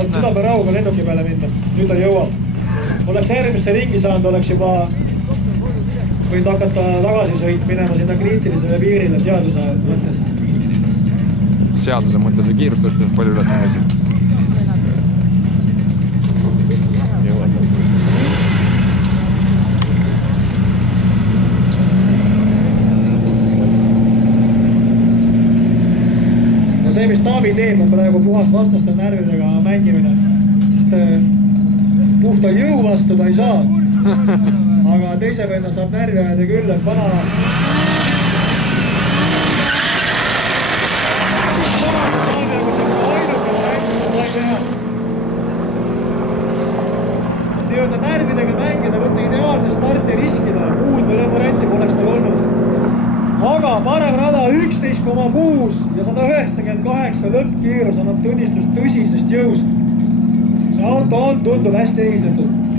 südamerauga lennuki peale minna. Nüüd ta jõuab. Oleks järgmisse ringi saanud, oleks juba võinud hakata tagasisõit minema sinna kriitilisele piirile seaduse mõttes. Seaduse mõttes ja kiirustust palju ületamisi. See, mis Taavi teeb, on praegu puhas vastaste närvidega mängimine, sest puhta jõu vastu ta ei saa. Aga teise venna saab närvi ajada küll, et vana... Nii-öelda närvidega mängida, võtta ideaalne start ja riskida. Muud või varianti poleks tal olnud. Aga parem rada 11,6 ja 198 lõppkiirus annab tunnistust tõsisest jõust. See auto on tundub hästi ehitatud.